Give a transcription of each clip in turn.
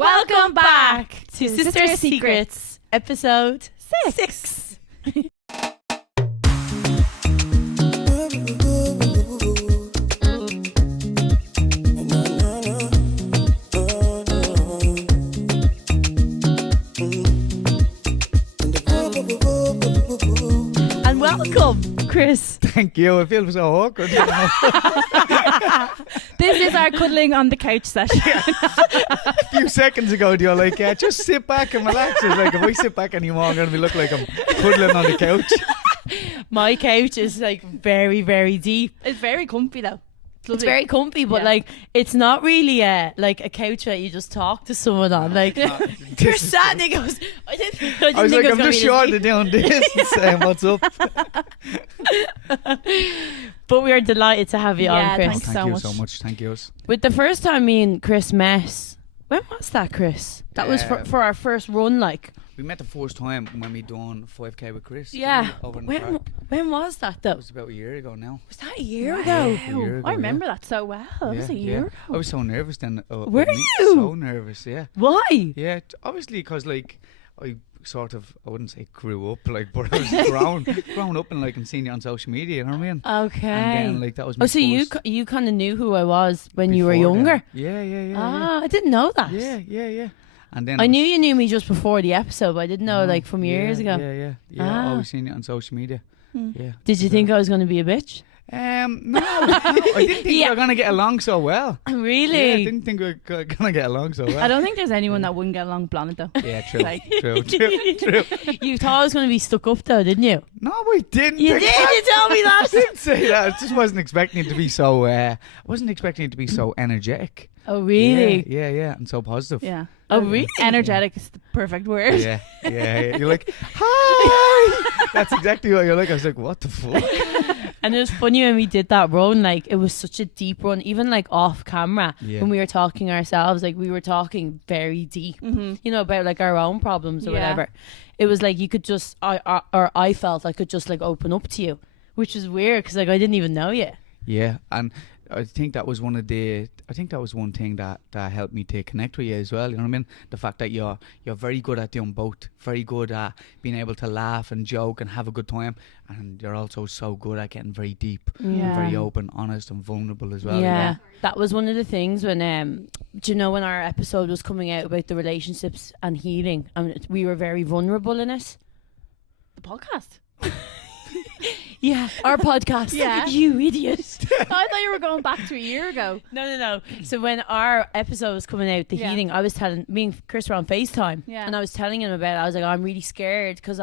Welcome back to Sister Secrets, episode 6. And welcome, Chris. Thank you. I feel so awkward. This is our cuddling on the couch session. A few seconds ago, you're like, yeah, just sit back and relax. It's like, if I sit back anymore, I'm going to look like I'm cuddling on the couch. My couch is like very, very deep. It's very comfy though. It's very comfy, but like it's not really a couch that you just talk to someone on. Like you're sat and he goes, I didn't think I'm just short of doing this and saying what's up. But we are delighted to have you on, Chris. Thank you so much. Thank you. With the first time me and Chris met, when was that, Chris? That was for our first run, like. We met the first time when we done 5k with Chris. Yeah. Over in the park. When was that though? It was about a year ago now. Was that a year ago? A year ago, I remember that so well. It was a year ago. I was so nervous then. Were you? So nervous, yeah. Why? Yeah, obviously because like I wouldn't say grew up, like, but I was grown up and seen you on social media, you know what I mean? Okay. And then that was my so you kind of knew who I was when you were before younger? Then. Yeah. I didn't know that. Yeah. And then I knew you knew me just before the episode, but I didn't know from years ago. Yeah. I always seen you on social media. Yeah. Did you think I was going to be a bitch? No, I didn't think we were going to get along so well. Really? Yeah, I didn't think we were going to get along so well. I don't think there's anyone that wouldn't get along with Planet though. Yeah, true. True. You thought I was going to be stuck up though, didn't you? No, I didn't. You did. You told me that. I didn't say that. I just wasn't expecting it to be so. I wasn't expecting it to be so energetic. Oh really? Yeah, and so positive. Yeah. Oh really? Energetic is the perfect word. Yeah. You're like, hi. That's exactly what you're like. I was like, what the fuck? And it was funny when we did that run, like it was such a deep run, even like off camera when we were talking ourselves, like we were talking very deep, you know, about like our own problems or whatever. It was like you could just, I felt I could just like open up to you, which is weird because like I didn't even know you. Yeah, and I think that was one thing that helped me to connect with you as well. You know what I mean? The fact that you're very good at doing both, very good at being able to laugh and joke and have a good time, and you're also so good at getting very deep, and very open, honest, and vulnerable as well. Yeah, that was one of the things when do you know when our episode was coming out about the relationships and healing, and we were very vulnerable in it. The podcast. Yeah, our podcast. Yeah. You idiot. I thought you were going back to a year ago. No. So when our episode was coming out, the healing, I was telling, me and Chris were on FaceTime, and I was telling him about it. I was like, I'm really scared because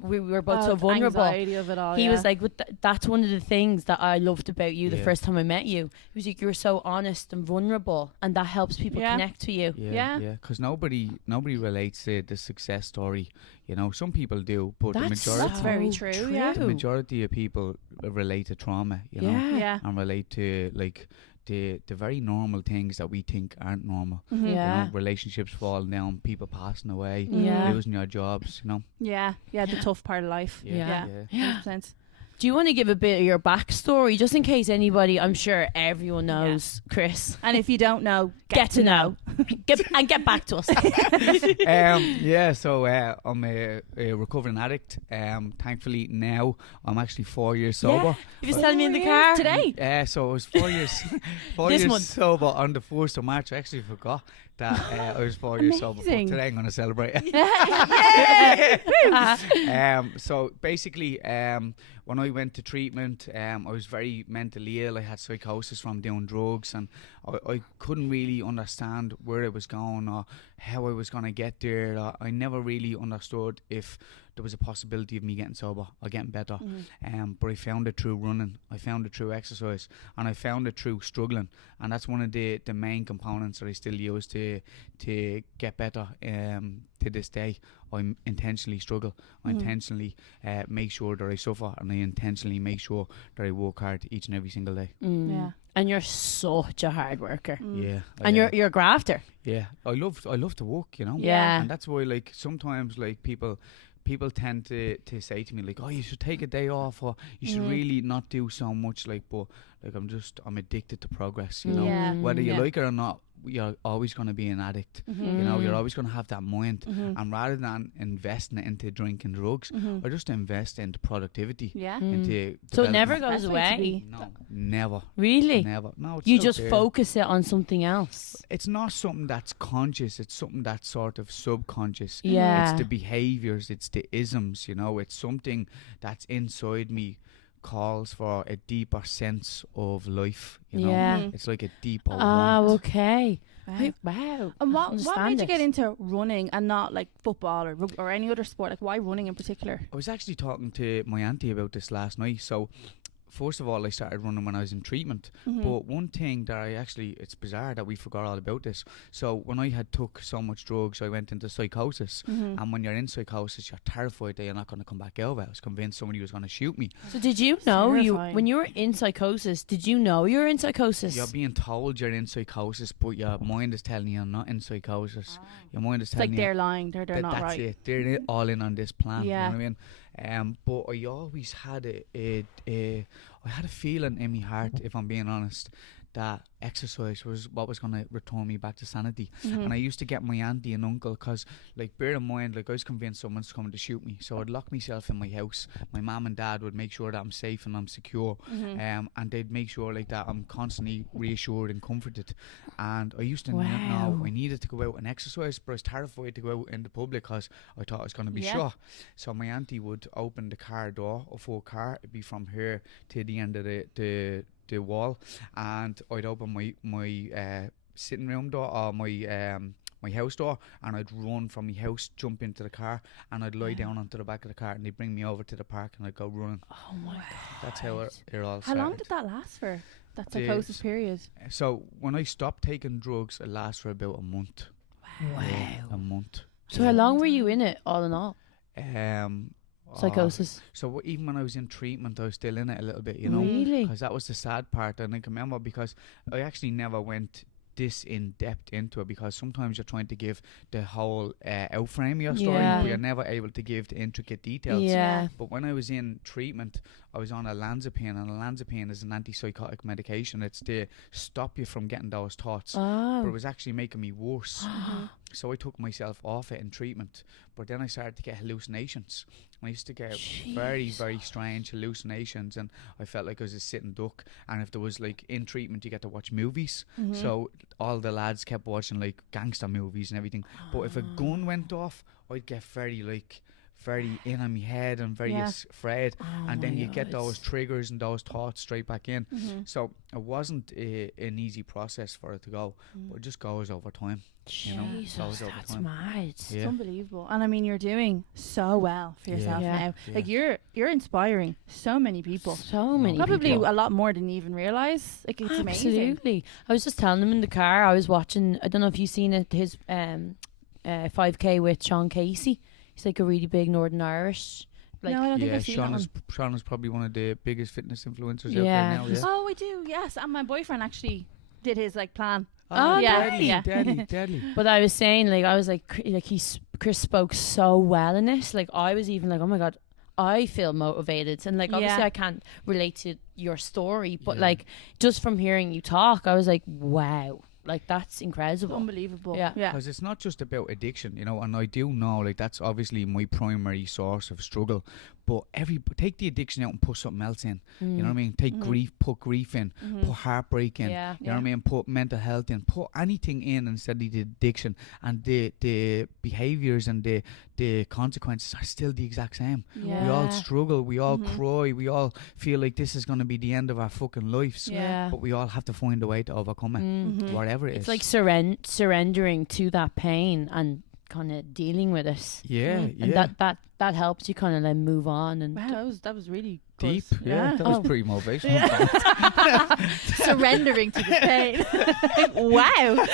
we were both so vulnerable. Anxiety of it all. He was like, that's one of the things that I loved about you the first time I met you. He was like, you're so honest and vulnerable, and that helps people connect to you. Yeah. Because nobody relates to the success story. You know, some people do, but the majority. That's very true. Yeah. The majority of people relate to trauma. You know, and relate to like the very normal things that we think aren't normal. Yeah. You know, relationships falling down, people passing away, losing your jobs. You know. Yeah. The tough part of life. Yeah. 100%. Do you want to give a bit of your backstory, just in case anybody? I'm sure everyone knows Chris, and if you don't know, get to know. Get back to us. So I'm a recovering addict. Thankfully now I'm actually 4 years sober. You was telling me in the car today. So I was 4 years, sober on the 1st of March. I actually forgot that I was 4 years sober. But today I'm going to celebrate. So basically, when I went to treatment, I was very mentally ill. I had psychosis from doing drugs, and I couldn't really understand where I was going or how I was going to get there. I never really understood if there was a possibility of me getting sober or getting better. But I found it through running, I found it through exercise, and I found it through struggling. And that's one of the main components that I still use to get better. To this day, I intentionally struggle. I intentionally make sure that I suffer, and I intentionally make sure that I work hard each and every single day. Yeah. And you're such a hard worker. Yeah. And you're a grafter. Yeah. I love to work, you know. Yeah. And that's why, like, sometimes, like, people tend to say to me, like, oh, you should take a day off, or you should really not do so much, like, but like I'm addicted to progress, you know. Whether you like it or not, you're always going to be an addict. Mm-hmm. You know, you're always going to have that mind. Mm-hmm. And rather than investing it into drinking drugs, Mm-hmm. I just invest into productivity. Yeah. Into So it never development. goes Best way to away. be. No, never. Really? Never. No, it's You still just there. focus it on something else. It's not something that's conscious. It's something that's sort of subconscious. Yeah. It's the behaviors. It's the isms. You know, it's something that's inside me calls for a deeper sense of life. You know, Yeah. Mhm. it's like a deeper Ah, want. okay. Wow. Wow. And what Understand made you it. get into running and not like football or any other sport? Like, why running in particular? I was actually talking to my auntie about this last night. So, first of all, I started running when I was in treatment. Mhm. But one thing that it's bizarre that we forgot all about this. So, when I had took so much drugs, I went into psychosis. Mhm. And when you're in psychosis, you're terrified that you're not going to come back out of it. I was convinced somebody was going to shoot me. So did you know Terrifying. when you were in psychosis? Did you know you were in psychosis? You're being told you're in psychosis, but your mind is telling you you're not in psychosis. Your mind is It's like telling they're you lying. They're that not that's right. it. They're all in on this plan. Yeah. You know what I mean? But I always had I had a feeling in my heart, if I'm being honest, that exercise was what was going to return me back to sanity. Mhm. And I used to get my auntie and uncle, because, like, bear in mind, like, I was convinced someone's coming to shoot me, so I'd lock myself in my house. My mum and dad would make sure that I'm safe and I'm secure. Mhm. And they'd make sure, like, that I'm constantly reassured and comforted. And I used to know Wow. I needed to go out and exercise, but I was terrified to go out in the public because I thought I was going to be Yeah. shot. So my auntie would open the car door of our car. It'd be from here to the end of the wall, and I'd open my sitting room door, or my house door, and I'd run from my house, jump into the car, and I'd lie down onto the back of the car, and they'd bring me over to the park, and I'd go running. Oh my god. That's how it all How started. long did that last for? That The- psychosis period. So when I stopped taking drugs, it lasted for about a month. Yeah, a month. So how long were you in it, all in all? Psychosis. So even when I was in treatment, I was still in it a little bit, you know, Really? because that was the sad part. And I can remember, because I actually never went this in depth into it, because sometimes you're trying to give the whole outframe of your story, Yeah. but you're never able to give the intricate details. Yeah. But when I was in treatment, I was on olanzapine, and olanzapine is an antipsychotic medication. It's to stop you from getting those thoughts. But it Oh. was actually making me worse. So I took myself off it in treatment. But then I started to get hallucinations. I used to get very, very strange hallucinations, and I felt like I was a sitting duck. And if there was, like, in treatment, you get to watch movies. Mhm. So all the lads kept watching, like, gangster movies and everything. But if a gun went off, I'd get very in on my head and very Yeah. afraid. Oh And then my you get God. those triggers and those thoughts straight back in. Mhm. So it wasn't an easy process for it to go, but it just goes over time. You know, Jesus, goes over that's time. mad. It's Yeah. unbelievable. And I mean, you're doing so well for Yeah. yourself Yeah. now. Yeah. Like, you're inspiring so many people. So many Probably people. a lot more than you even realize. Like, it's amazing. Absolutely. I was just telling him in the car, I was watching, I don't know if you've seen it, his 5K with Sean Casey. He's like a really big Northern Irish. Like, No, I don't think Yeah, I've seen that Sean is probably one of the biggest fitness influencers out Yeah. there now. Yeah. Oh, I do. Yes, and my boyfriend actually did his like plan. Oh, yeah, deadly, yeah. deadly. But I was saying, like, I was like, Chris spoke so well in it. Like, I was even like, oh my God, I feel motivated. And, like, obviously Yeah. I can't relate to your story, but, Yeah. like, just from hearing you talk, I was like, wow, like, that's It's incredible. unbelievable. Yeah. Yeah. Because it's not just about addiction, you know, and I do know, like, that's obviously my primary source of struggle. But take the addiction out and put something else in. You know what I mean? Take Mhm. grief, put grief in, Mhm. put heartbreak in. Yeah. You know what I mean? Put mental health in. Put anything in instead of the addiction, and the behaviors and the consequences are still the exact same. Yeah. We all struggle. We all Mhm. cry. We all feel like this is going to be the end of our fucking lives. Yeah. But we all have to find a way to overcome it, Mhm. whatever it is. It's like surrendering to that pain and kind of dealing with it. yeah, Mhm. yeah. And that helps you kind of then move on and Wow, that was really good. Deep. Yeah, that was Oh. pretty motivational. Surrendering to the pain. Wow.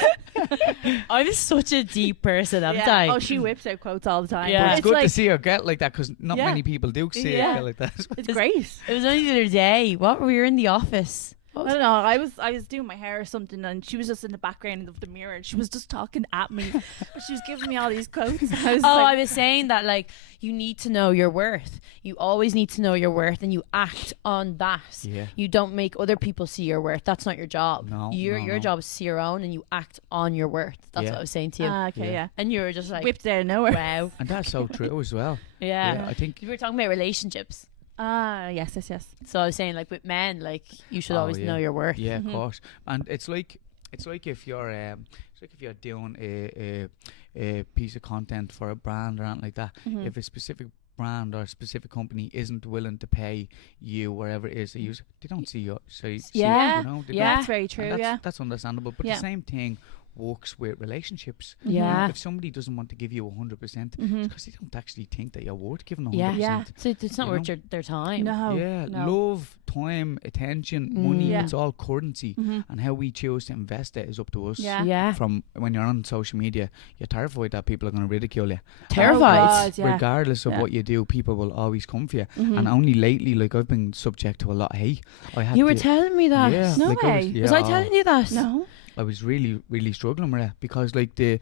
I'm such a deep person, haven't Yeah. I? Oh, she whips out quotes all the time. Yeah. But it's It's good like, to see her get like that, because not Yeah. many people do see Yeah. it get like that. it's great. It was only the other day. We were in the office, I don't know. I was doing my hair or something, and she was just in the background of the mirror, and she was just talking at me. She was giving me all these quotes. I was saying that, like, you need to know your worth. You always need to know your worth, and you act on that. Yeah. You don't make other people see your worth. That's not your job. No, your job is to see your own, and you act on your worth. That's what I was saying to you. Okay, yeah. And you were just like whipped out of nowhere. Wow. And that's so true as well. Yeah. I think we were talking about relationships. Yes. So I was saying, like, with men, like, you should always know your worth. Yeah, of course. And it's like if you're doing a piece of content for a brand or anything like that. If a specific brand or a specific company isn't willing to pay you wherever it is they use, they don't see you. That's very true. That's understandable. But the same thing works with relationships. Yeah. If somebody doesn't want to give you 100%, it's because they don't actually think that you're worth giving 100%. Yeah. So it's not worth their time. No. Yeah. No. Love, time, attention, money, Yeah. it's all currency. And how we choose to invest it is up to us. Yeah. From when you're on social media, you're terrified that people are going to ridicule you. Terrified. Regardless of what you do, people will always come for you. And only lately, like, I've been subject to a lot of hate. You were telling me that. Yeah, No like way. Was I telling you that? No. I was really, really struggling with it because, like, this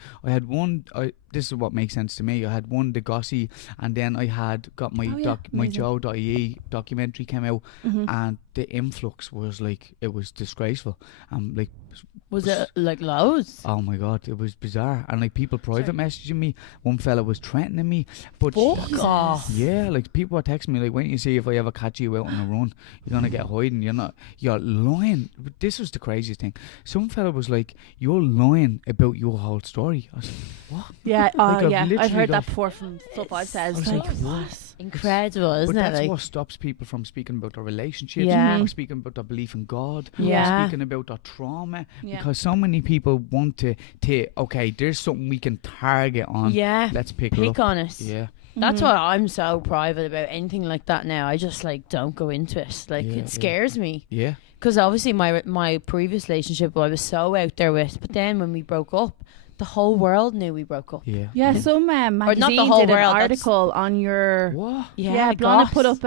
is what makes sense to me. I had one Degassi, and then I had got my Joe.ie documentary came out, and the influx was like, it was disgraceful. Like, was it like loads? Oh my god, it was bizarre. And like, people private messaging me. One fella was threatening me. But fuck off. Yeah, like, people were texting me like, when you see if I ever catch you out on a run, you're gonna get hiding. You're lying. But this was the craziest thing. Some fella was like, you're lying about your whole story. I was like, what? Yeah. Like, I've heard that before from stuff I've said. I was like, what? Incredible, isn't but it? that's Like, what stops people from speaking about their relationships, Yeah. or speaking about their belief in God, Yeah. or speaking about their trauma. Yeah. Because so many people want to okay, there's something we can target on. yeah. Let's pick Pick up. on it. Yeah. That's why I'm so private about anything like that now. I just, like, don't go into it. Like, Yeah, it scares me. Yeah. Because obviously my previous relationship I was so out there with, but then when we broke up, the whole world knew we broke up. Yeah. Yeah, some magazine not the whole did an world, that's- article on your... What? Yeah, Blana put up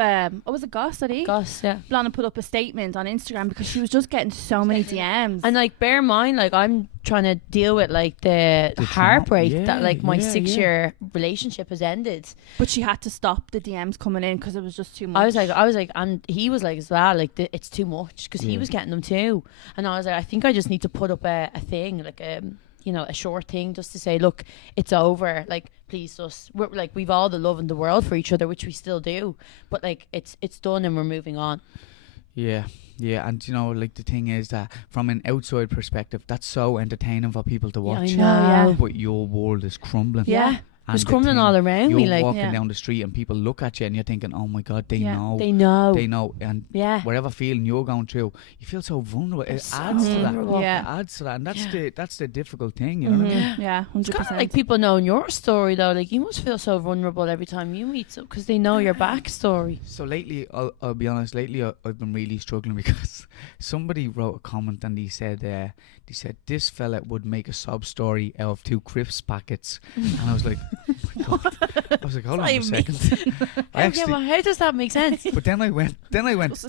was it Goss, I think? Goss, yeah. Blana put up a statement on Instagram because she was just getting so many DMs. And, like, bear in mind, like, I'm trying to deal with, like, the heartbreak that, like, my 6-year relationship has ended. But she had to stop the DMs coming in because it was just too much. I was like, and he was like as well, like, it's too much because he was getting them too. And I was like, I think I just need to put up a thing, like, a short thing just to say, look, it's over. Like, please we've all the love in the world for each other, which we still do. But, like, it's done and we're moving on. Yeah. Yeah, and like, the thing is that from an outside perspective, that's so entertaining for people to watch. Yeah, I know. But your world is crumbling. Yeah. And It's the crumbling thing, all around you're me. Like, walking down the street and people look at you and you're thinking, oh my god, they know. They know. They know. And whatever feeling you're going through, you feel so vulnerable. It adds to that. Yeah. It adds to that. And that's the difficult thing, you know what I mean? Yeah, 100%. It's kind of like people knowing your story, though. Like, you must feel so vulnerable every time you meet them because they know your backstory. So lately, I'll be honest, I've been really struggling because somebody wrote a comment and they said this fella would make a sob story out of 2 crisps packets. And I was like, oh my God. I was like, hold on a second. How does that make sense? But then I went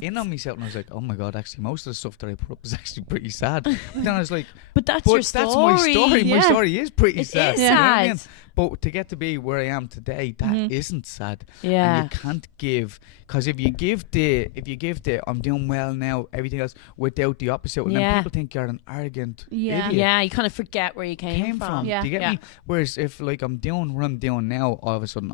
in on myself and I was like, oh my God, actually most of the stuff that I put up is actually pretty sad. But then I was like, but that's your story. That's my story. Yeah. My story is pretty sad. Is You know what I sad. mean? But to get to be where I am today, that isn't sad. Yeah. And you can't give, because if you give the I'm doing well now, everything else without the opposite, and then people think you're an arrogant idiot. Yeah, you kind of forget where you came from. Yeah. Do you get me? Whereas if, like, I'm doing what I'm doing now, all of a sudden,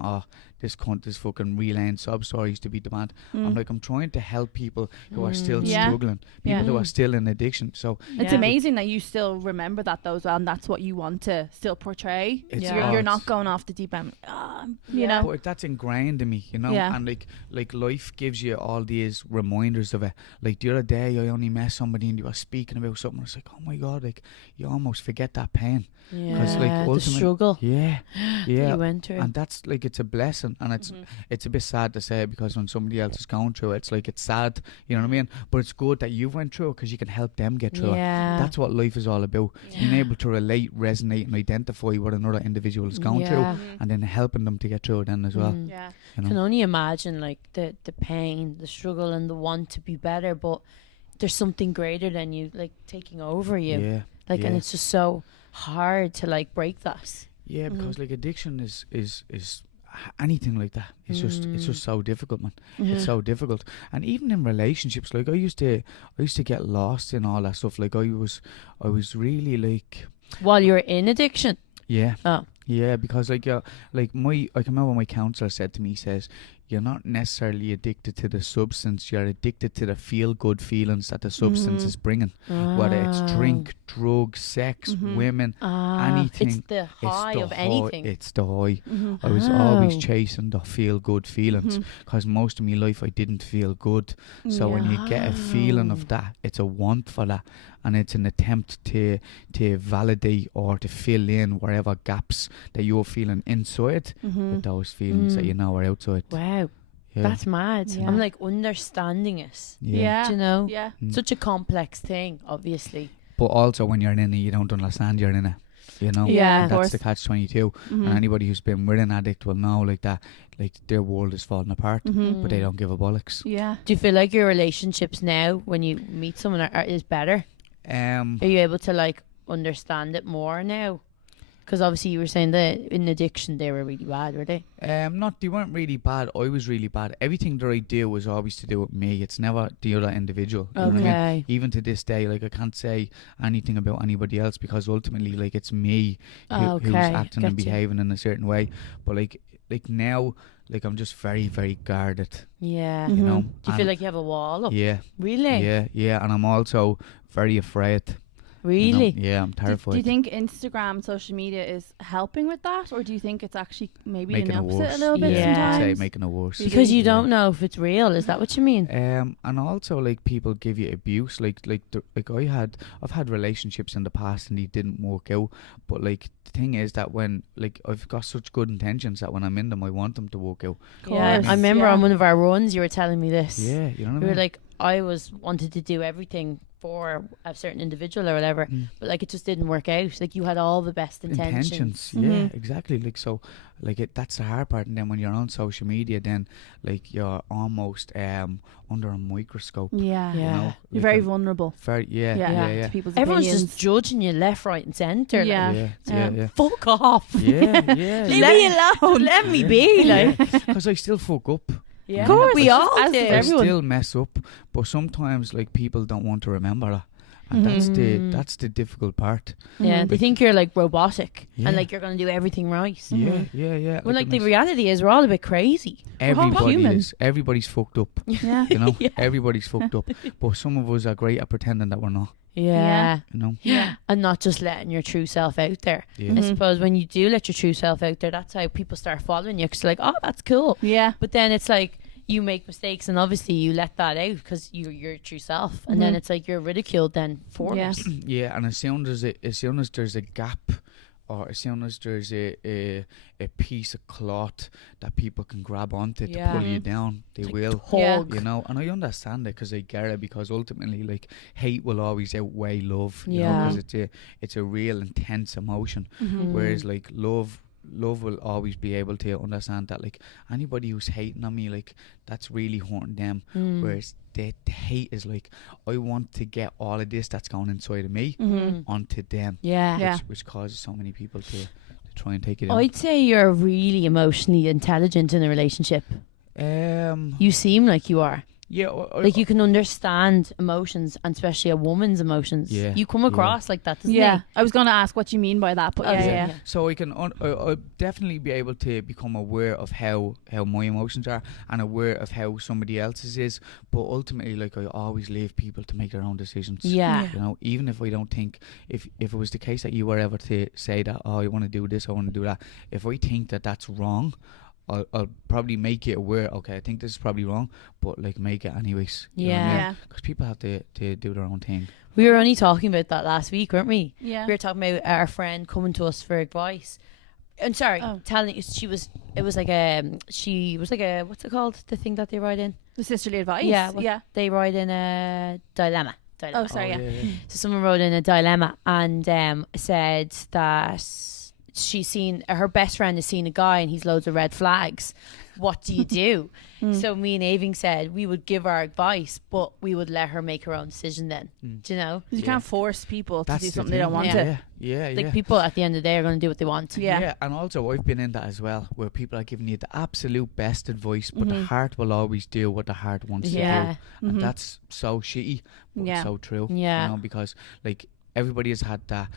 this cunt is fucking relaying sub stories to be demand. I'm trying to help people who are still struggling, people who are still in addiction. So it's amazing that you still remember that though as well, and that's what you want to still portray. You're not going off the deep end, you know. But that's ingrained in me, you know. And like life gives you all these reminders of it. Like the other day, I only met somebody and you were speaking about something. I was like, oh my God, like, you almost forget that pain. Yeah, like, the struggle. Yeah. You went through. And that's, like, it's a blessing, and it's a bit sad to say, because when somebody else is going through it, it's like, it's sad, you know what I mean? But it's good that you went through it because you can help them get through it. That's what life is all about. Being able to relate, resonate, and identify what another individual is going through, and then helping them to get through it then as well. Yeah. You know? Can only imagine, like, the pain, the struggle, and the want to be better, but there's something greater than you, like taking over you. Yeah. Like, and it's just so hard to like break that. Yeah, because like addiction is anything like that. It's just so difficult, man. It's so difficult. And even in relationships, like I used to get lost in all that stuff. Like I was really like, while you're in addiction. Yeah. Oh. Yeah, because like I can remember my counsellor said to me, he says, you're not necessarily addicted to the substance, you're addicted to the feel good feelings that the substance is bringing. Whether it's drink, drugs, sex, women, anything. It's the high of anything. It's the high. I was always chasing the feel good feelings, because most of my life I didn't feel good. So when you get a feeling of that, it's a want for that. And it's an attempt to validate or to fill in wherever gaps that you're feeling inside with those feelings that you know are outside. Wow. Yeah. That's mad. Yeah. I'm like understanding it. Yeah. Do you know? Yeah. Such a complex thing, obviously. But also when you're in it, you don't understand you're in it. You know? Yeah, of That's course. the catch-22. And anybody who's been with an addict will know like that, like their world is falling apart, but they don't give a bollocks. Yeah. Do you feel like your relationships now, when you meet someone, is better? Are you able to like understand it more now? Because obviously you were saying that in addiction they were really bad, were they? They weren't really bad. I was really bad. Everything that I do was always to do with me. It's never the other individual. You know what I mean? Even to this day, like I can't say anything about anybody else, because ultimately, like it's me who's acting and behaving in a certain way. But like now, like I'm just very, very guarded. Yeah. You know. Do you feel like you have a wall up? Yeah. Really? Yeah. And I'm also very afraid. Really? You know? Yeah, I'm terrified. Do you think Instagram, social media is helping with that, or do you think it's actually maybe Making an it opposite worse. a little bit Yeah. sometimes? I'd say making it worse. Because you don't know if it's real. Is that what you mean? And also like people give you abuse. I've had relationships in the past and they didn't work out. But like the thing is that when like I've got such good intentions that when I'm in them, I want them to work out. Yeah. I remember on one of our runs you were telling me this. Yeah, you know what I You mean? were like, I wanted to do everything for a certain individual or whatever, but like it just didn't work out. Like you had all the best intentions. Yeah, exactly. Like so, like that's the hard part. And then when you're on social media, then like you're almost under a microscope. Yeah. You know? You're Like, very vulnerable. Yeah. To people's Everyone's opinions. just judging you left, right, and centre. Yeah. Yeah. Fuck off. Yeah. Leave me alone. Just let me be. Like, Because I still fuck up. yeah, Of course, we all as do. does I everyone. still mess up, but sometimes like people don't want to remember that, and that's the difficult part. Yeah, they think you're like robotic Yeah. and like you're going to do everything right. Yeah. When like the reality is we're all a bit crazy. everybody human. is. Everybody's fucked up. Yeah. You know, Yeah. everybody's fucked up. But some of us are great at pretending that we're not. Yeah. You know. Yeah. And not just letting your true self out there. Yeah. I suppose when you do let your true self out there, that's how people start following you, because they're like, oh, that's cool. Yeah. But then it's like you make mistakes and obviously you let that out because you're your true self, and then it's like you're ridiculed then for Yeah. it. Yeah, and as soon as there's a gap, or as soon as there's a piece of cloth that people can grab onto to pull you down, they will. Yeah. You know, and I understand it because I get it, because ultimately, like, hate will always outweigh love. You know, Yeah. because it's a real intense emotion. Mm-hmm. Whereas, like, love will always be able to understand that, like, anybody who's hating on me, like, that's really hurting them. Whereas the hate is like, I want to get all of this that's going inside of me onto them. Yeah. Yeah. Which causes so many people to try and take it in. I'd say you're really emotionally intelligent in a relationship. You seem like you are. Yeah, Like you can understand emotions, and especially a woman's emotions. Yeah, You come across like that, doesn't Yeah. it? I was going to ask what you mean by that, but Oh, yeah. So I can I'll definitely be able to become aware of how my emotions are, and aware of how somebody else's is. But ultimately, like, I always leave people to make their own decisions. Yeah. You know, even if I don't think, if it was the case that you were ever to say that, oh, I want to do this, I want to do that. If I think that that's wrong, I'll probably make it aware. Okay, I think this is probably wrong, but like make it anyways. Yeah. Because people have to do their own thing. We were only talking about that last week, weren't we? Yeah. We were talking about our friend coming to us for advice. And sorry, telling you she was like a what's it called? The thing that they write in? The sisterly advice. Yeah. Yeah. They write in a dilemma. Oh, sorry. Yeah. So someone wrote in a dilemma and said that she's seen, her best friend has seen a guy and he's loads of red flags. What do you do? So me and Aving said we would give our advice, but we would let her make her own decision then. Do you know? You can't force people to That's do the something they don't want to. Like people at the end of the day are going to do what they want. Yeah, and also I've been in that as well, where people are giving you the absolute best advice, but the heart will always do what the heart wants to do, and that's so shitty, but so true. Yeah, you know, because like everybody has had that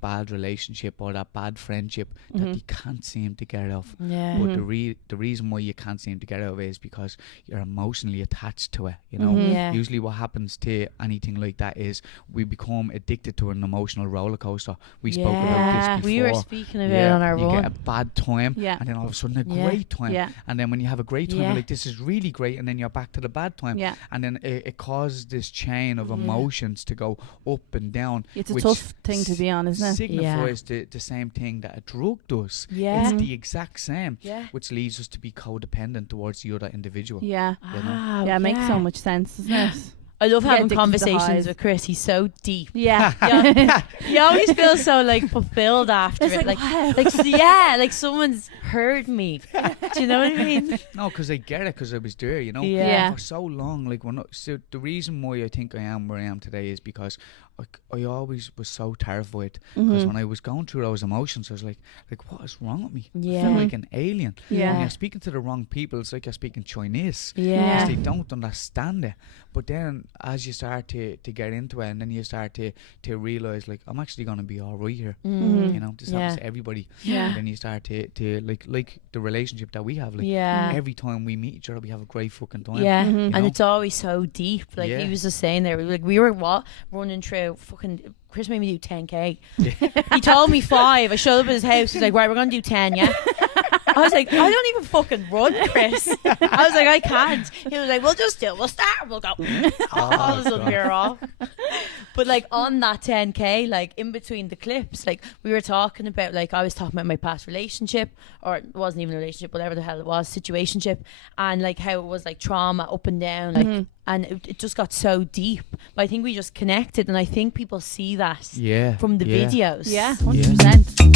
bad relationship or that bad friendship that they can't seem to get out of. Yeah. But the reason why you can't seem to get out of it is because you're emotionally attached to it. You know, usually what happens to anything like that is we become addicted to an emotional roller coaster. We spoke about this before. We were speaking about it on our run. You get a bad time, and then all of a sudden a great time, and then when you have a great time, you're like, this is really great, and then you're back to the bad time, and then it causes this chain of emotions to go up and down. It's a tough thing to be on, isn't it? Signifies the same thing that a drug does. It's the exact same, which leads us to be codependent towards the other individual. Yeah. You know? It makes so much sense, doesn't it? I love having conversations with Chris. He's so deep. Yeah. You always feel so like fulfilled after it's it. Like Like someone's heard me. Do you know what I mean? No, because I get it, because I was there, you know. Yeah. For so long, like so the reason why I think I am where I am today is because I always was so terrified, because when I was going through those emotions, I was like what is wrong with me? I feel like an alien. When you're speaking to the wrong people, it's like you're speaking Chinese. Because they don't understand it. But then as you start to get into it, and then you start to realise, like, I'm actually going to be all right here. You know, this happens to everybody. And then you start to like the relationship that we have. Like, every time we meet each other, we have a great fucking time. And it's always so deep. Like he was just saying there, like we were running through fucking. Chris made me do 10k. He told me 5. I showed up at his house. He's like, right, we're gonna do 10, yeah. I was like, I don't even fucking run, Chris. I was like, I can't. He was like, we'll just do it. We'll start and we'll go. All of a sudden we're off. But like on that 10k, like in between the clips, like we were talking about, like I was talking about my past relationship, or it wasn't even a relationship, whatever the hell it was, situationship, and like how it was like trauma up and down, like and it just got so deep. But I think we just connected, and I think people see that from the videos. 100%.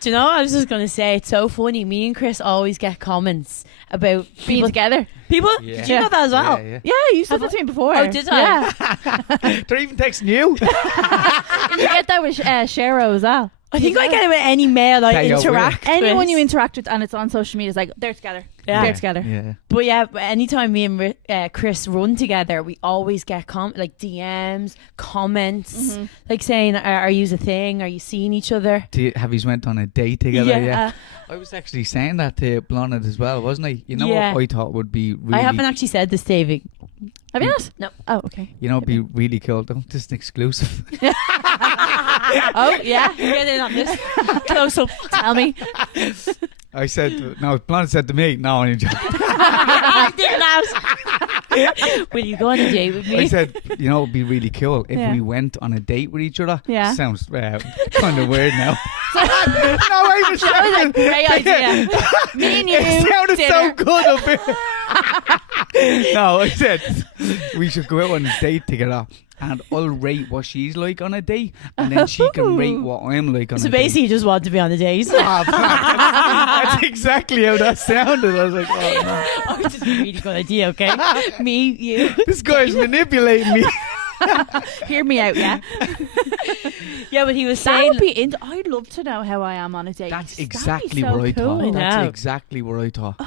Do you know what I was just going to say? It's so funny. Me and Chris always get comments about being together. People? Did you know that as well? Yeah, you said that to me before. Oh, did I? Yeah. They're even texting you. You get that with Shero as well. I think I get it with any male I interact with. Anyone you interact with and it's on social media, it's like, they're together. They're together. Yeah. But anytime me and Chris run together, we always get like DMs, comments, like saying, are you a thing? Are you seeing each other? Have you went on a date together? Yeah. I was actually saying that to Blonde as well, wasn't I? You know what I thought would be really... I haven't actually said this, Davey. Have you not? No. Oh, okay. You know, it'd be really cool. Don't just an exclusive. Oh, yeah. Get in on this. Close up. Tell me. I said, no, Blonde said to me, no, I'm joking. I did not. Will you go on a date with me? I said, you know, it'd be really cool if we went on a date with each other. Yeah. Sounds kind of weird now. That was a great idea. Me and you. It sounded so good up here. No, I said we should go out on a date together, and I'll rate what she's like on a date, and then she can rate what I'm like on a date. So basically you just want to be on a date. That's exactly how that sounded. I was like, oh no. Oh, it's just a really good idea, okay? Me, you. This guy's manipulating me. Hear me out, yeah. Yeah, but he was that saying, would be I'd love to know how I am on a date. That's exactly so what I cool. thought. That's exactly what I thought.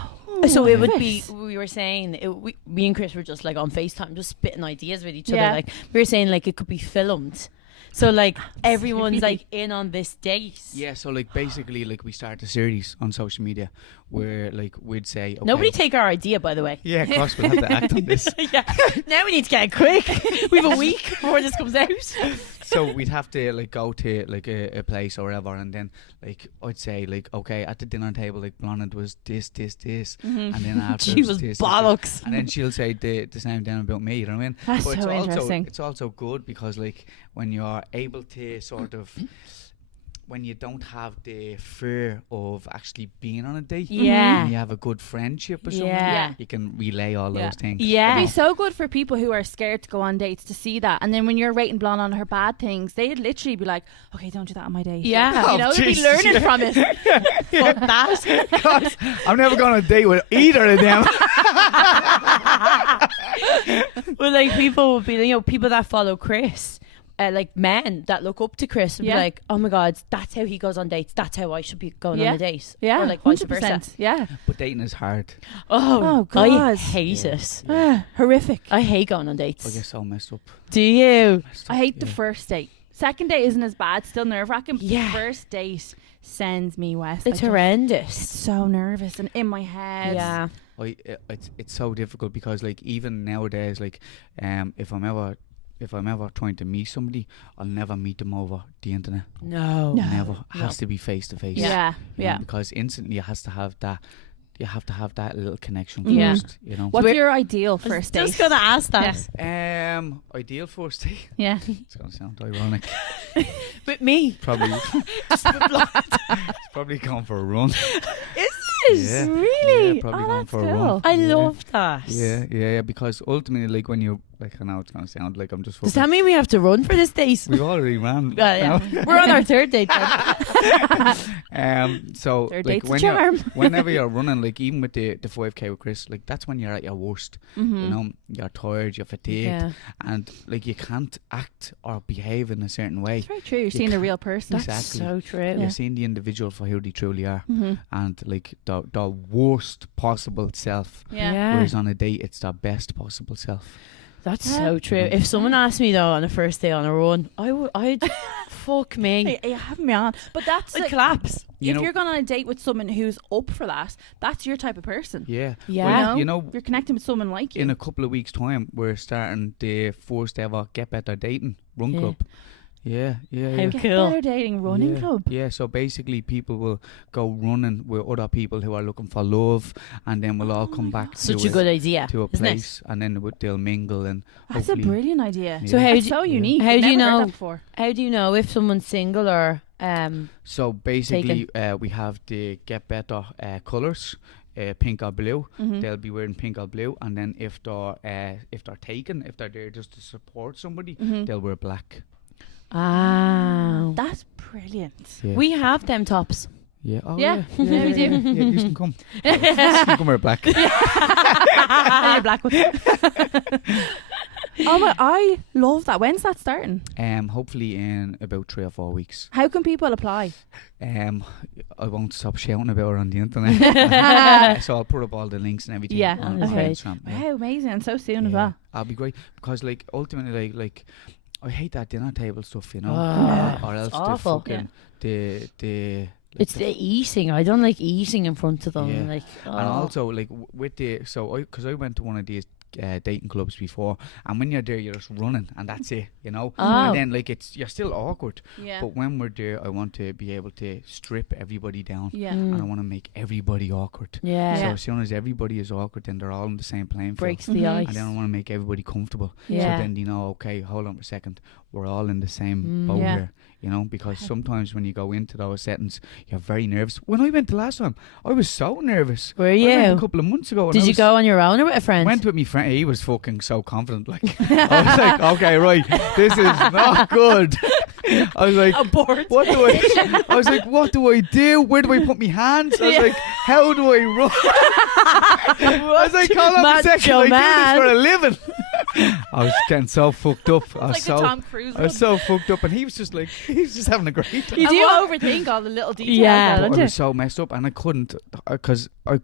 So it would be, we were saying, me and Chris were just like on FaceTime, just spitting ideas with each other. Like we were saying, like it could be filmed. So like everyone's like in on this date. Yeah, so like basically like we start a series on social media where like we'd say, okay, nobody take our idea, by the way. Yeah, of course we'll have to act on this. Yeah. Now we need to get it quick. We have a week before this comes out. So we'd have to like go to like a place or whatever, and then like I'd say like, okay, at the dinner table, like Blonde was this, and then after she was this, bollocks, and then she'll say the same thing about me. You know what I mean? That's but so interesting. It's also good because like when you're able to sort of when you don't have the fear of actually being on a date. Yeah. And you have a good friendship with someone. Yeah. You can relay all those things. Yeah. It'd be so good for people who are scared to go on dates to see that. And then when you're rating Blonde on her bad things, they'd literally be like, okay, don't do that on my date. Yeah. You know, they'd be Jesus, learning from it. Fuck that. God, I'm never going on a date with either of them. Well, like people would be, you know, people that follow Chris, like men that look up to Chris and be like, oh my God, that's how he goes on dates. That's how I should be going on a date. Yeah, or like vice versa. Yeah. But dating is hard. Oh God. I hate it. Horrific. I hate going on I dates. get so messed up. Do you? I hate the first date. Second date isn't as bad, still nerve wracking. Yeah. The first date sends me west. It's horrendous. So nervous and in my head. Yeah. It's so difficult because like even nowadays, like if I'm ever trying to meet somebody, I'll never meet them over the internet. No. Never. It has to be face to face. Yeah. You Yeah. know, because instantly it has to have that. You have to have that little connection Yeah. first. You know. What's your ideal first date? Just gonna ask that. Ideal first date. Yeah. It's gonna sound ironic. With me. Probably. It's probably going for a run. Yeah. Really? Yeah, probably Oh, going that's for a cool. run. I Yeah. love that. Yeah. Because ultimately, like when you like, I know it's gonna sound like I'm just. Does that mean we have to run for this date? We've already ran. Yeah. We're on our third date then. So Third like date's a when charm. whenever you're running, like even with the 5K with Chris, like that's when you're at your worst. You know, you're tired, you're fatigued, Yeah. and like you can't act or behave in a certain way. It's very true. You're seeing the real person. That's Exactly. so true. You're seeing the individual for who they truly are, Mm-hmm. and like the worst possible self. Yeah. Whereas on a date, it's the best possible self. That's Yeah. so true. If someone asked me though on a first day on a run, I'd fuck me. Hey, you have me on. But that's I'd like, collapse. You know- if you're going on a date with someone who's up for that, that's your type of person. Yeah. Yeah. Well, you know, You're connecting with someone like you. in a couple of weeks' time, we're starting the first ever Get Better Dating Run Yeah. Club. Yeah. How Get cool. Better Dating Running Yeah. Club. Yeah, so basically people will go running with other people who are looking for love, and then we'll all come back Such to a good idea. to a isn't it? place, and then they'll mingle and That's a hopefully. brilliant idea. Yeah. So how That's do so unique. how I've do you never heard know- that before. how do you know if someone's single or So basically, we have the Get Better colours, pink or blue. Mhm. They'll be wearing pink or blue, and then if they're taken, if they're there just to support somebody, Mhm. they'll wear black. That's brilliant. Yeah. we have them tops. Yeah. Oh, Yeah. yeah. Yeah, we do. Yeah, you can come. You can come wear black. And your black one. Oh my! I love that. When's that starting? Hopefully in about 3 or 4 weeks. How can people apply? I won't stop shouting about it on the internet. So I'll put up all the links and everything Yeah, on okay. Instagram. Yeah. Wow, amazing! And so soon as Yeah. well. I'll be great because like ultimately like I hate that dinner table stuff, you know. Oh, or else it's the awful. fucking the It's the eating. I don't like eating in front of them. Yeah. Like, and oh. also like with the because I went to one of these dating clubs before, and when you're there you're just running and that's it, you know. Oh. And then like you're still awkward, Yeah. but when we're there I want to be able to strip everybody down. Yeah. And I want to make everybody awkward. Yeah. So Yeah. as soon as everybody is awkward, then they're all on the same playing field. Breaks the Mhm. ice. And then I want to make everybody comfortable. Yeah. So then you know, okay, hold on for a second, we're all in the same boat Yeah. here. You know, because sometimes when you go into those settings, you're very nervous. When I went the last time, I was so nervous. Were I went you? a couple of months ago. And Did I you was- go on your own or with a friend? Went with my friend. He was fucking so confident. Like I was like, okay, right, this is not good. I was like, board. what do I? I was like, what do I do? Where do I put my hands? I was like, how do I run? I was like, hold on a Macho second, I man. do this for a living. I was getting so fucked up. I was Like the so Tom Cruise I one. was so fucked up, and he was just like, he was just having a great time. You And do what- overthink all the little details. Yeah. though, But don't I you? was so messed up, and I couldn't, because I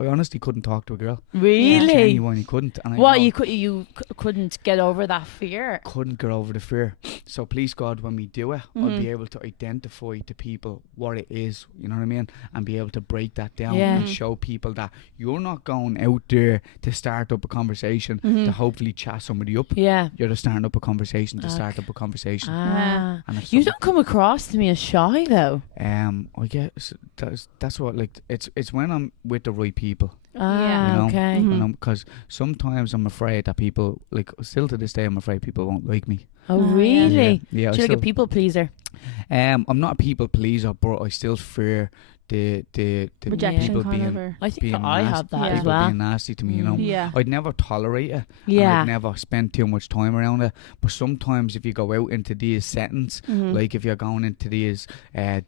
honestly couldn't talk to a girl. Really? Genuinely couldn't. And I What know you couldn't get over that fear? couldn't get over the fear. So please God, when we do it, I'll Mhm. be able to identify to people what it is, you know what I mean, and be able to break that down Yeah. and show people that you're not going out there to start up a conversation to hopefully chat somebody up. Yeah. You're just starting up a conversation to Okay. start up a conversation. Ah. And if You some- don't come across to me as shy though. I guess that's what, like, it's when I'm with the right people. Ah, You know, okay. Mhm. Because sometimes I'm afraid that people, like, still to this day, I'm afraid people won't like me. Oh, Oh, yeah. really? Yeah, I You're like a still- people pleaser. I'm not a people pleaser, but I still fear the rejection people kind being of. I think being I nasty, have that Yeah. as people well. being nasty to me, you know. Yeah. I'd never tolerate it. And Yeah. I'd never spend too much time around it. But sometimes if you go out into these settings, like if you're going into these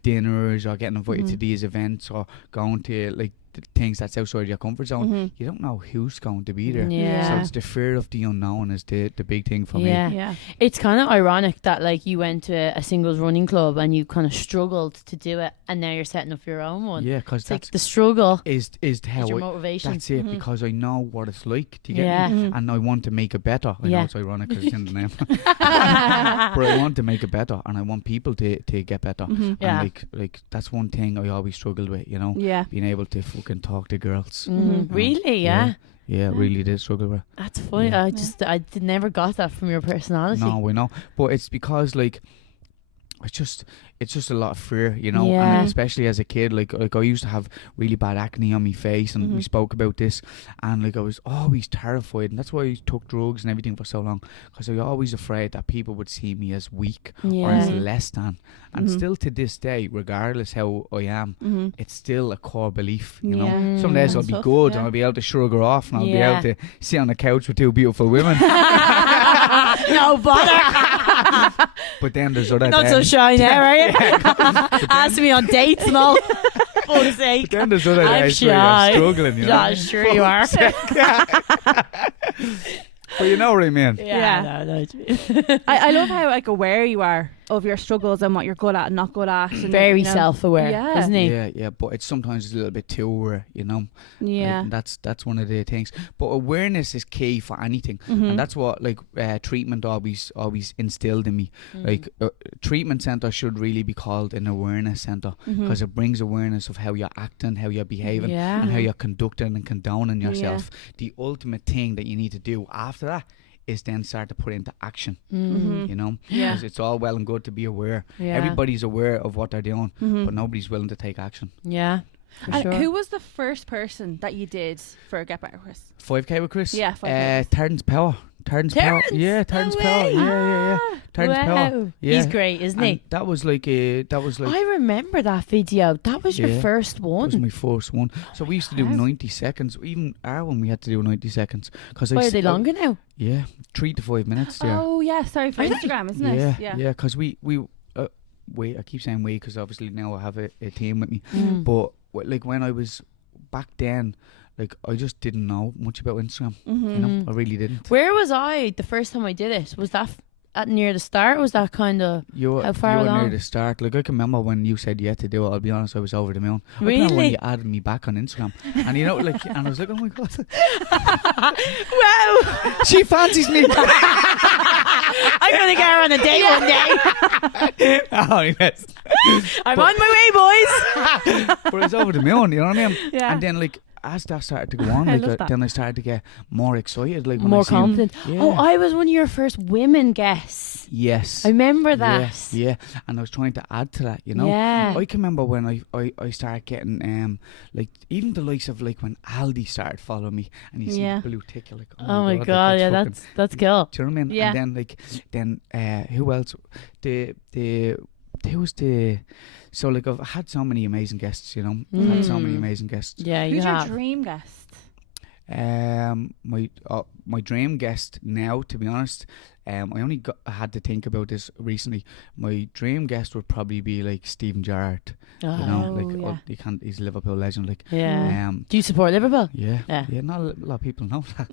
dinners or getting invited to these events or going to like things that's outside your comfort zone, you don't know who's going to be there. Yeah. So it's the fear of the unknown is the big thing for Yeah. me. Yeah. It's kind of ironic that like you went to a singles running club and you kind of struggled to do it, and now you're setting up your own one. Yeah, because It's like that's the struggle is how is your I, motivation. that's it, because I know what it's like to get Yeah. me, and I want to make it better. I Yeah. know it's ironic because it's in the name, but I want to make it better, and I want people to get better. Yeah. And like that's one thing I always struggled with, you know, Yeah. being able to fucking talk to girls. Really? Yeah. Yeah, really did struggle with. That's funny. Yeah. Never got that from your personality. No, we know, but it's because like it's just a lot of fear, you know, Yeah. and especially as a kid, like I used to have really bad acne on my face, and we spoke about this, and like I was always terrified, and that's why I took drugs and everything for so long, because I was always afraid that people would see me as weak or as Yeah. less than, and still to this day, regardless how I am, it's still a core belief, you know. Yeah. Some days I'll That's be tough, good yeah. and I'll be able to shrug her off, and I'll Yeah. be able to sit on the couch with two beautiful women. No bother. But then there's other Not so days. shy now, are you? Asking me on dates and all. Fuck's sake. Then there's other I'm days where shy. you're struggling, you know. Yeah, sure you are. But you know what I mean. Yeah. No, what you mean. I love how like aware you are of your struggles and what you're good at and not good at. And, Very you know, self-aware, Yeah. isn't he? Yeah, but it's sometimes a little bit too aware, you know. Yeah. Like, that's one of the things. But awareness is key for anything, and that's what like treatment always instilled in me. Like treatment center should really be called an awareness center, because it brings awareness of how you're acting, how you're behaving, Yeah. and how you're conducting and condoning yourself. The ultimate thing that you need to do after that is then start to put into action. You know, Yeah. 'Cause it's all well and good to be aware. Yeah. Everybody's aware of what they're doing, but nobody's willing to take action. Yeah. For And sure. who was the first person that you did for Get Better, Chris? 5K with Chris. Yeah, 5K. Terrence Power. Terrence Power. Terrence? Yeah, Terrence No Power. way. Yeah. Terrence Power. Wow. Yeah. He's great, isn't he? And that was like I remember that video. That was your Yeah. first that was one. my first one. So we used to do Wow. 90 seconds. Even our one we had to do 90 seconds. Cause Why are they longer now? Yeah, 3 to 5 minutes there. Oh, yeah. Sorry for Are they? Instagram, isn't Yeah, it? yeah. Because we I keep saying we because obviously now I have a team with me. Mm. But like when I was back then, like I just didn't know much about Instagram. You know, I really didn't. Where was I the first time I did it? Was that at near the start? Was that kind of You were, how far you were near along? the start. Like I can remember when you said you had to do it. I'll be honest, I was over the moon. I remember when Really? you added me back on Instagram, and you know, like, and I was like, oh my god, Wow! she fancies me. I'm gonna get her on a date one day. Oh yes, I'm on my way, boys. but it's over the moon. You know what I mean? Yeah. And then like as that started to go on, I like love that. then I started to get more excited. Like when More I seen, confident. Yeah. Oh, I was one of your first women guests. Yes. I remember that. Yeah, and I was trying to add to that, you know. Yeah. I can remember when I started getting like even the likes of like when Aldi started following me, and you see Yeah. the blue tick, you're like, Oh my like, god, yeah, fucking- that's cool. do you know what I mean? Yeah. And then like who else? The who was the so like I've had so many amazing guests, you know. I've had so many amazing guests. Yeah, you Who's your have. dream guest? My dream guest now, to be honest, I only had to think about this recently. My dream guest would probably be like Stephen Gerrard. You know, Oh, like yeah. you can't. He's a Liverpool legend. Like, Yeah. Do you support Liverpool? yeah, Yeah. Not a lot of people know that.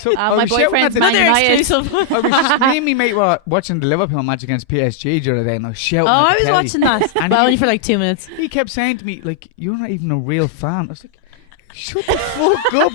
So I My was shouting boyfriend's at Man Another United. exclusive. I was me and my mate were watching the Liverpool match against PSG the other day, and I was shouting. Oh, at I the was telly. watching that. And Well, he- only for like 2 minutes. He kept saying to me, like, "You're not even a real fan." I was like, "Shut the fuck up!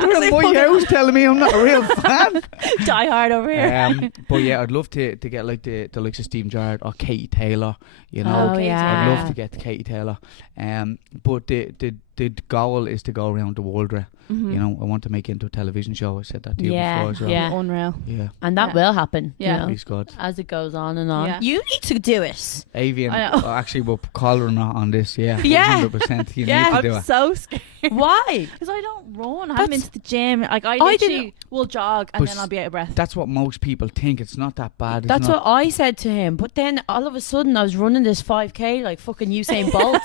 You're in my house telling me I'm not a real fan." Die hard over here. But yeah, I'd love to get like the likes of Stephen Gerrard or Katie Taylor. You know, Oh, Okay, yeah. I'd love to get Katie Taylor. But the the goal is to go around the world. You know, I want to make it into a television show. I said that to you before as well. Yeah, unreal. Yeah, and that will happen. Yeah. You know, please God. as it goes on and on. Yeah. You need to do it. Avian, actually, we're calling her on this. Yeah, 100%. You need to do I'm it. so scared. Why? Because I don't run. I haven't been to the gym. Like I literally will jog and then I'll be out of breath. That's what most people think. It's not that bad. That's what I said to him. But then all of a sudden I was running this 5k like fucking Usain Bolt.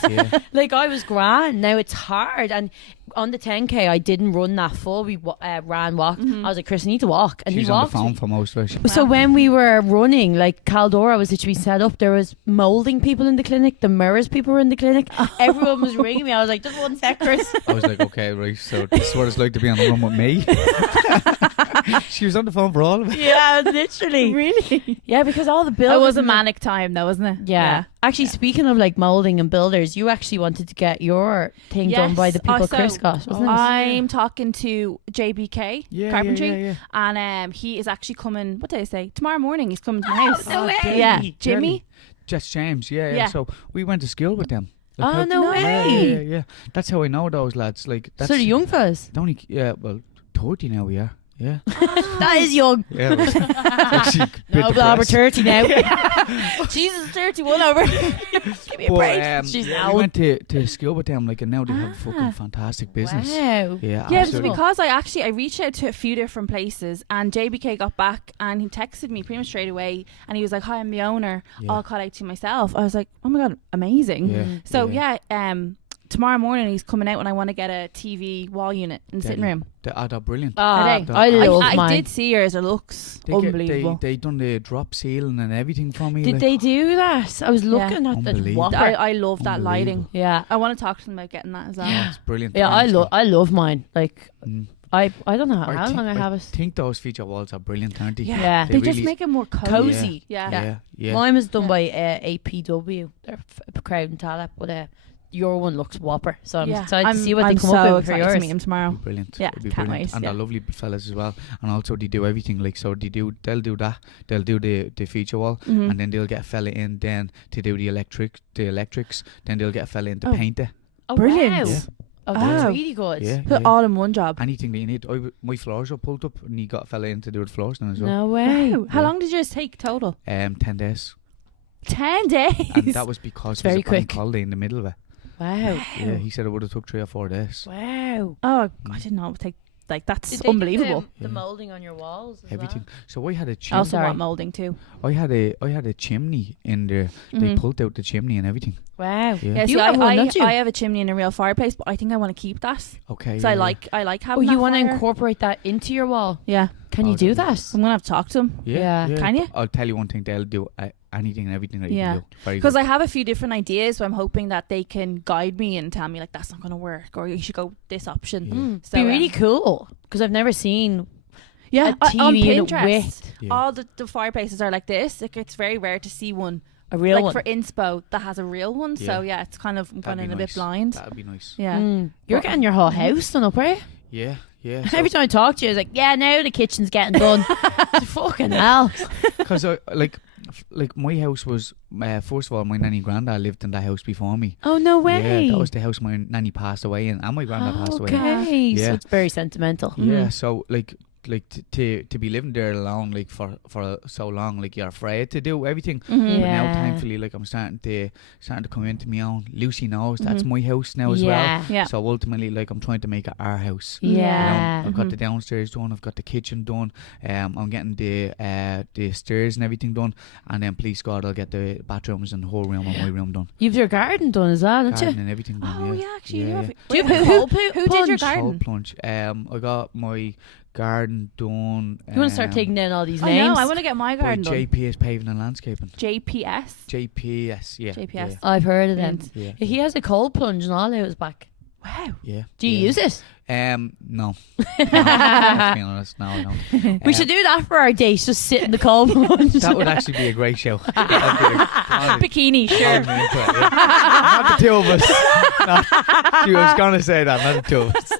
Like I was grand. Now it's hard. And on the 10k I didn't run that full. We ran walk. I was like, Chris, I need to walk. And She's he on walked. the phone for most of it. So when we were running, like Caldora was literally set up. There was moulding people in the clinic. The mirrors people were in the clinic. Everyone was ringing me. I was like, just 1 sec, Chris. I was like, okay, right. So this is what it's like to be on the run with me. She was on the phone for all of it. Yeah, literally. Really? Yeah, because all the builders. It was a manic time though, wasn't it? Yeah. Actually, speaking of like moulding and builders, you actually wanted to get your thing done by the people Chris got, wasn't it? I'm talking to JBK Carpentry, yeah. And he is actually coming. What did I say? Tomorrow morning he's coming to my house. No way. Yeah, Jimmy. Just James, yeah. So we went to school with them. Like no way. Yeah. That's how I know those lads. Like, that's so the young fellas. Only, 30 now we are. Yeah. That is young. Yeah. Actually, no, we're 30 now. Jesus, 31 over. Give me a break. We went to school with them, like, and now they have a fucking fantastic business. Wow. Yeah, it's because I reached out to a few different places, and JBK got back and he texted me pretty much straight away, and he was like, "Hi, I'm the owner. I'll call out to you myself." I was like, "Oh my god, amazing!" Yeah. So tomorrow morning he's coming out, and I want to get a TV wall unit in the sitting room. They're brilliant. I love mine. I did see yours. It looks unbelievable. They done the drop ceiling and everything for me. Did they do that? I was looking at the whopper. I love that lighting. Yeah, I want to talk to them about getting that as well. Yeah, it's brilliant. Yeah, I love mine. Like I don't know how long I have it. I think those feature walls are brilliant, aren't they? Yeah. They just make it more cozy. Yeah. Mine was done by APW. They're Crowd and Talent, but your one looks whopper, so I'm excited to see what they come up with for yours. To meet him tomorrow. It'll be brilliant. Yeah, It'll be can't brilliant. wait. And they're lovely fellas as well. And also they do everything, like, so they'll do that. They'll do the feature wall, and then they'll get a fella in then to do the electrics. Then they'll get a fella in to paint it. Oh, brilliant. Wow. Yeah. Oh, that's really good. Yeah. All in one job. Anything that you need. My floors are pulled up, and he got a fella in to do the floors then as well. No way. Wow. How long did yours take total? 10 days. 10 days. And that was because very it was a bank quick. holiday in the middle of it. Wow. Yeah, he said it would have took 3 or 4 days. Wow. Oh, I didn't know it would take. Like, that's Did they unbelievable. do the moulding on your walls as Everything. well? So I had a I chimney. also want moulding too. I had a chimney in there. They pulled out the chimney and everything. Wow. Yeah. See, You have one, don't you? I have a chimney and a real fireplace, but I think I want to keep that. Okay. So I like having. Oh, you want to incorporate that into your wall? Yeah. Can you do that? I'm gonna have to talk to them. Yeah. Can you? I'll tell you one thing. They'll do anything and everything that you can do. Very Because good. I have a few different ideas, so I'm hoping that they can guide me and tell me, like, that's not going to work, or you should go this option. Yeah. So, be really cool, because I've never seen a on TV unit Pinterest, with all the fireplaces are like this. Like, it's very rare to see one a real like one. for inspo that has a real one. So Yeah. it's kind of going in a bit nice. blind. That'd be nice. Yeah. You're getting your whole house done up, are you? Yeah. Every time I talk to you, it's like, yeah, now the kitchen's getting done. Fucking hell. Because like my house was first of all, my nanny granddad lived in that house before me. Oh, no way. Yeah, that was the house my nanny passed away in, and my granddad passed away in. Okay, Yeah. so it's very sentimental. Yeah, so like to be living there alone, like for so long, like you're afraid to do everything. But now, Yeah. thankfully, like I'm starting to come into my own. Lucy knows that's my house now as well. Yeah. So ultimately, like I'm trying to make it our house. Yeah. You know, I've got the downstairs done. I've got the kitchen done. I'm getting the stairs and everything done. And then, please God, I'll get the bathrooms and the whole room and my room done. You've your garden done as well, don't Garden you? and everything done. Oh yeah, actually, you Yeah. have. Do you have a cold Who did your plunge? garden? Cold plunge. I got my garden done. You want to start taking down all these I names? know. I want to get my by garden done. JPS Paving and Landscaping. JPS. JPS, yeah. JPS. I've heard of them. Yeah. He has a cold plunge and all out his back. Wow. Yeah. Do you use it? No. Let's be honest, no, I don't. We should do that for our date. Just sit in the cold plunge. That would actually be a great show. Bikini, sure. Not the two of us. No. She was gonna say that, not the two of us.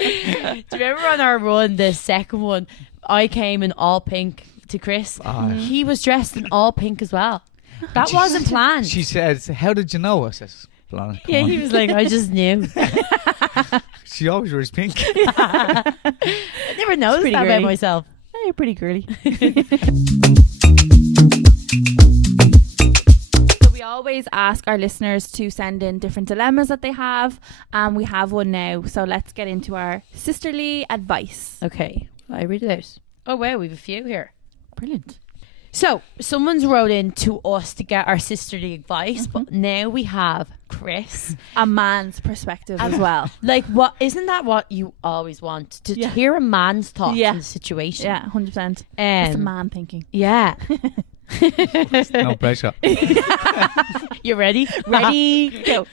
Do you remember on our run, the second one, I came in all pink to Chris. He was dressed in all pink as well. That wasn't planned. She says, "How did you know?" I says, "Come yeah, on." he was like, I just knew. She always wears pink. I never noticed that about myself. Oh, you're pretty girly. So we always ask our listeners to send in different dilemmas that they have, and we have one now. So let's get into our sisterly advice. Okay, I read it out. Oh wow, we have a few here. Brilliant. So someone's wrote in to us to get our sisterly advice, but now we have Chris, A man's perspective as well. like, what isn't that what you always want to hear a man's thoughts on the situation? Yeah, 100%. It's a man thinking. Yeah. No pressure. You ready? Ready, go.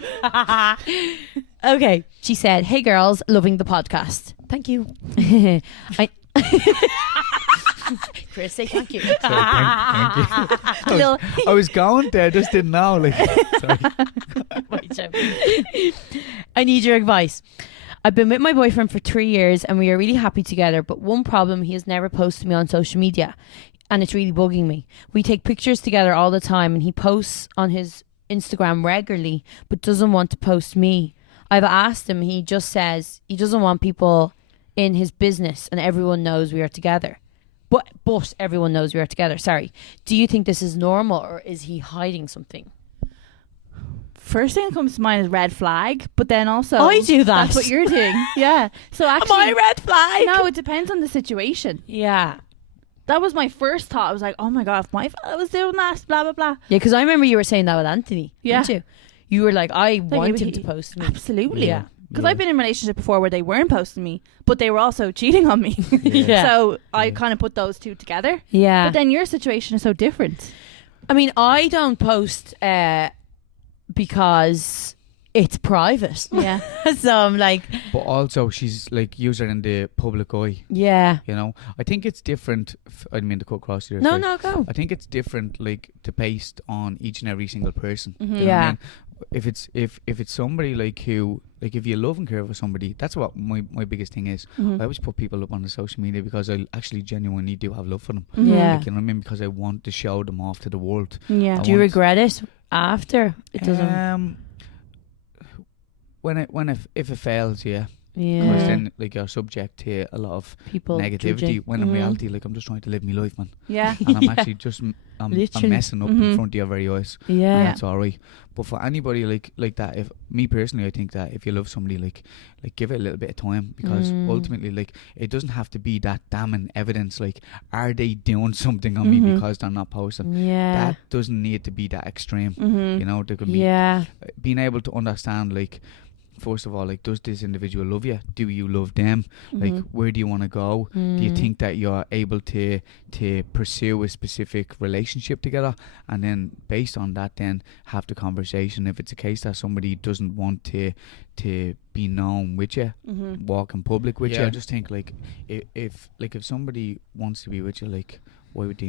Okay. She said, "Hey girls, loving the podcast. Thank you." Chris, say thank you. Sorry, thank you. I was going there, just didn't know. Like, sorry. I need your advice. I've been with my boyfriend for 3 years and we are really happy together, but one problem, he has never posted me on social media and it's really bugging me. We take pictures together all the time and he posts on his Instagram regularly but doesn't want to post me. I've asked him, he just says he doesn't want people in his business and everyone knows we are together. But everyone knows we are together. Sorry. Do you think this is normal or is he hiding something? First thing that comes to mind is red flag, but then also I do that. That's what you're doing. Yeah. So actually, Am I red flag? No, it depends on the situation. Yeah. That was my first thought. I was like, oh my god, if my fella was doing that, blah blah blah. Yeah, because I remember you were saying that with Anthony. Yeah. Didn't you? You were like, I want him to post me. Absolutely. Yeah. Because I've been in a relationship before where they weren't posting me, but they were also cheating on me. Yeah. So I kind of put those two together. Yeah. But then your situation is so different. I mean, I don't post because it's private. Yeah. So I'm like, But also, she's like user in the public eye. yeah. You know, I think it's different. I didn't mean to cut across here. No, sorry. no, go. I think it's different, like to based on each and every single person. Mm-hmm. You know Yeah. what I mean? If it's somebody like who, like if you love and care for somebody, that's what my biggest thing is. Mm-hmm. I always put people up on the social media because I actually genuinely do have love for them. Mm-hmm. Yeah. Like, you know what I mean? Because I want to show them off to the world. Yeah. I Do you want- regret it after? It doesn't. If it fails, yeah. Because Yeah. then like you're subject to a lot of People negativity. judging. When in Mhm. reality, like I'm just trying to live my life, man. Yeah. And I'm Yeah. actually just I'm Literally. messing up Mhm. in front of your very eyes. And Yeah. that's alright. But for anybody like that, if me personally, I think that if you love somebody, like give it a little bit of time, because ultimately, like it doesn't have to be that damning evidence. Like, are they doing something on me Mhm. because they're not posting? Yeah. That doesn't need to be that extreme. Mm-hmm. You know, there could be Yeah. being able to understand, like, first of all, like, does this individual love you? Do you love them? Like, where do you want to go? Do you think that you're able to pursue a specific relationship together? And then based on that, then have the conversation. If it's a case that somebody doesn't want to be known with you, Mm-hmm. walk in public with you, Yeah. I just think, like, if somebody wants to be with you, like, why would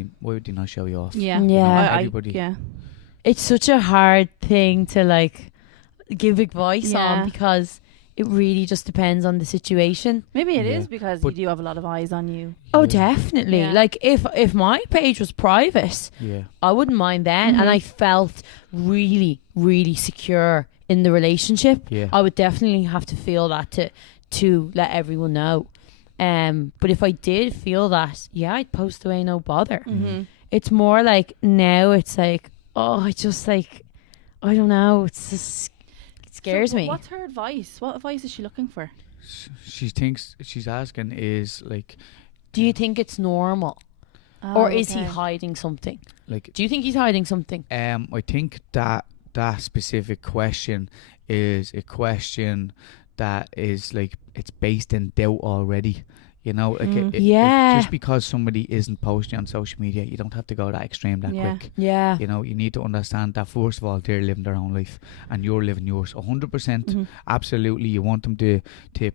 they not show you off? Yeah. Yeah. Everybody. Yeah. It's such a hard thing to like give advice Yeah. on because it really just depends on the situation. Maybe it Yeah. is because But- you do have a lot of eyes on you. Oh, Yeah. definitely. Yeah. Like if my page was private, Yeah. I wouldn't mind then, and Mhm. I felt really, really secure in the relationship. Yeah. I would definitely have to feel that to let everyone know. But if I did feel that, yeah, I'd post away, no bother. Mm-hmm. It's more like now it's like, oh, it's just like, I don't know, it's just it scares me. What's her advice? What advice is she looking for? She thinks she's asking is like Do you think it's normal, or is he okay. hiding something? like Do you think he's hiding something? I think that specific question is a question that is like it's based in doubt already. You know, like Yeah. just because somebody isn't posting on social media, you don't have to go that extreme that Yeah. quick. Yeah. You know, you need to understand that first of all, they're living their own life and you're living yours 100%. Mhm. Absolutely, you want them to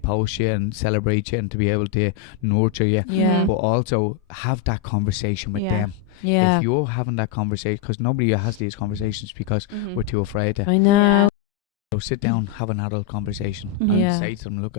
post you and celebrate you and to be able to nurture you, Yeah. but also have that conversation with Yeah. them. Yeah. If you're having that conversation, because nobody has these conversations because Mhm. we're too afraid to. I know. So sit down, have an adult conversation, Mhm. and Yeah. say to them, look,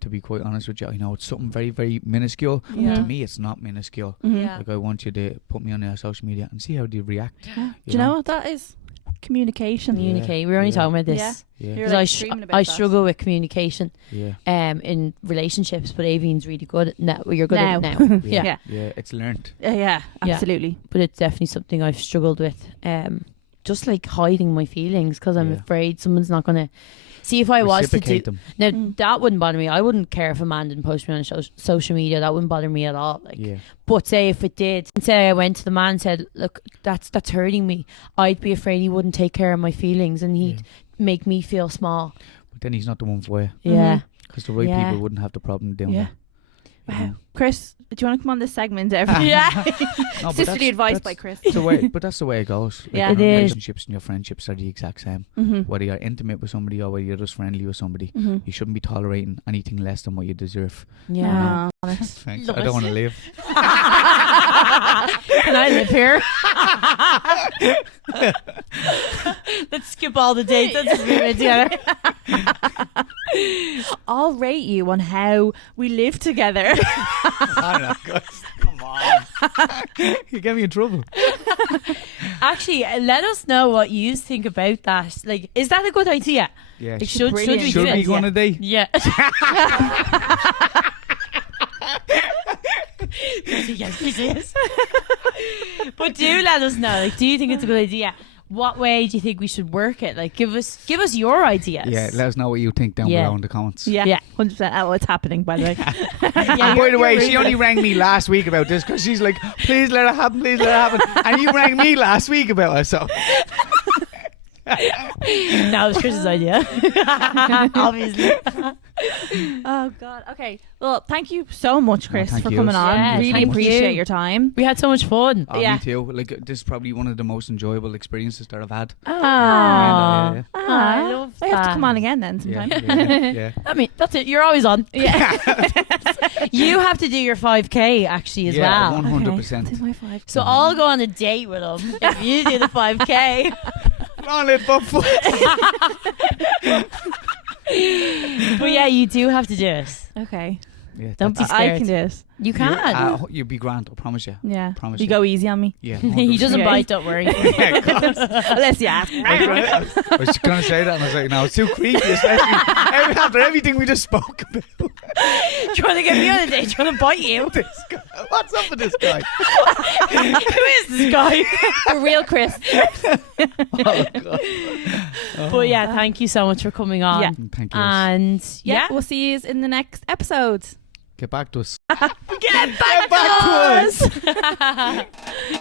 to be quite honest with you, I know it's something very, very minuscule. Yeah. To me, it's not minuscule. Mhm. Yeah. Like, I want you to put me on your social media and see how they react. Yeah. Do you know what that is? Communication. Communicate. We were only talking about this. Yeah. Yeah. You're Because like I screaming about that. struggle with communication Yeah. in relationships, but Avine's really good at now. You're good Now. at it now. Yeah. Yeah. Yeah. It's learned. Yeah, Yeah. absolutely. But it's definitely something I've struggled with. Just like hiding my feelings because I'm Yeah. afraid someone's not going to see if I was to do. Reciprocate them. Now Mm. that wouldn't bother me. I wouldn't care if a man didn't post me on social media. That wouldn't bother me at all. Like, Yeah. but say if it did, and say I went to the man and said, "Look, that's hurting me," I'd be afraid he wouldn't take care of my feelings and he'd make me feel small. But then he's not the one for you. Yeah. Because the right Yeah. people wouldn't have the problem doing Yeah. that. Wow. Chris, do you want to come on this segment every Yeah. No, but Sisterly advice that's by Chris. the way, but that's the way it goes. Like, Yeah. your It is. relationships and your friendships are the exact same. Mm-hmm. Whether you're intimate with somebody or whether you're just friendly with somebody, Mm-hmm. you shouldn't be tolerating anything less than what you deserve. Yeah. Thanks. Love I don't it. want to live. Can I live here? Let's skip all the dates. Let's just move in together. I'll rate you on how we live together. I know, guys. Come on. You get me in trouble. Actually, let us know what you think about that. Like, is that a good idea? Yeah. Like, should we brilliant. do Should it? we go on a date? Yeah. Yes, yes. But do let us know. Like, do you think it's a good idea? What way do you think we should work it? Like, give us your ideas. Yeah, let us know what you think down Yeah. below in the comments. Yeah, Yeah. 100%. Oh, it's happening, by the way. And by the way, she only rang me last week about this because she's like, please let it happen, please let it happen. And you rang me last week about it, so. No, it was Chris's idea. Obviously. Oh, God. Okay. Well, thank you so much, Chris, thank for you. coming on. Yeah, Really thank appreciate you. your time. We had so much fun. Oh, Yeah. me too. Like, this is probably one of the most enjoyable experiences that I've had. Ah, Yeah. I love I have to that. come on again then Yeah, sometime. yeah. I mean, that's it. You're always on. Yeah. You have to do your 5K actually as Yeah, well. 100%. Okay. My 5. So I'll go on a date with him if you do the 5K. Come on, little foot. But yeah, you do have to do it. Okay. Yeah, Don't be that's- I scared. can do it. You can. You'll be grand, I promise you. Yeah. Promise You you. go easy on me. Yeah. He doesn't 100%. bite, don't worry. Yeah, of course. Unless you ask. I was going to say that and I was like, no, it's too creepy, especially after everything we just spoke about. Trying to get me on a date, trying to bite you. This guy. What's up with this guy? Who is this guy? The real Chris. Oh, God. But yeah, thank you so much for coming on. Yeah. Thank you. And Yeah. yeah, We'll see you in the next episode. Get back to us. get back, Get back to us. us.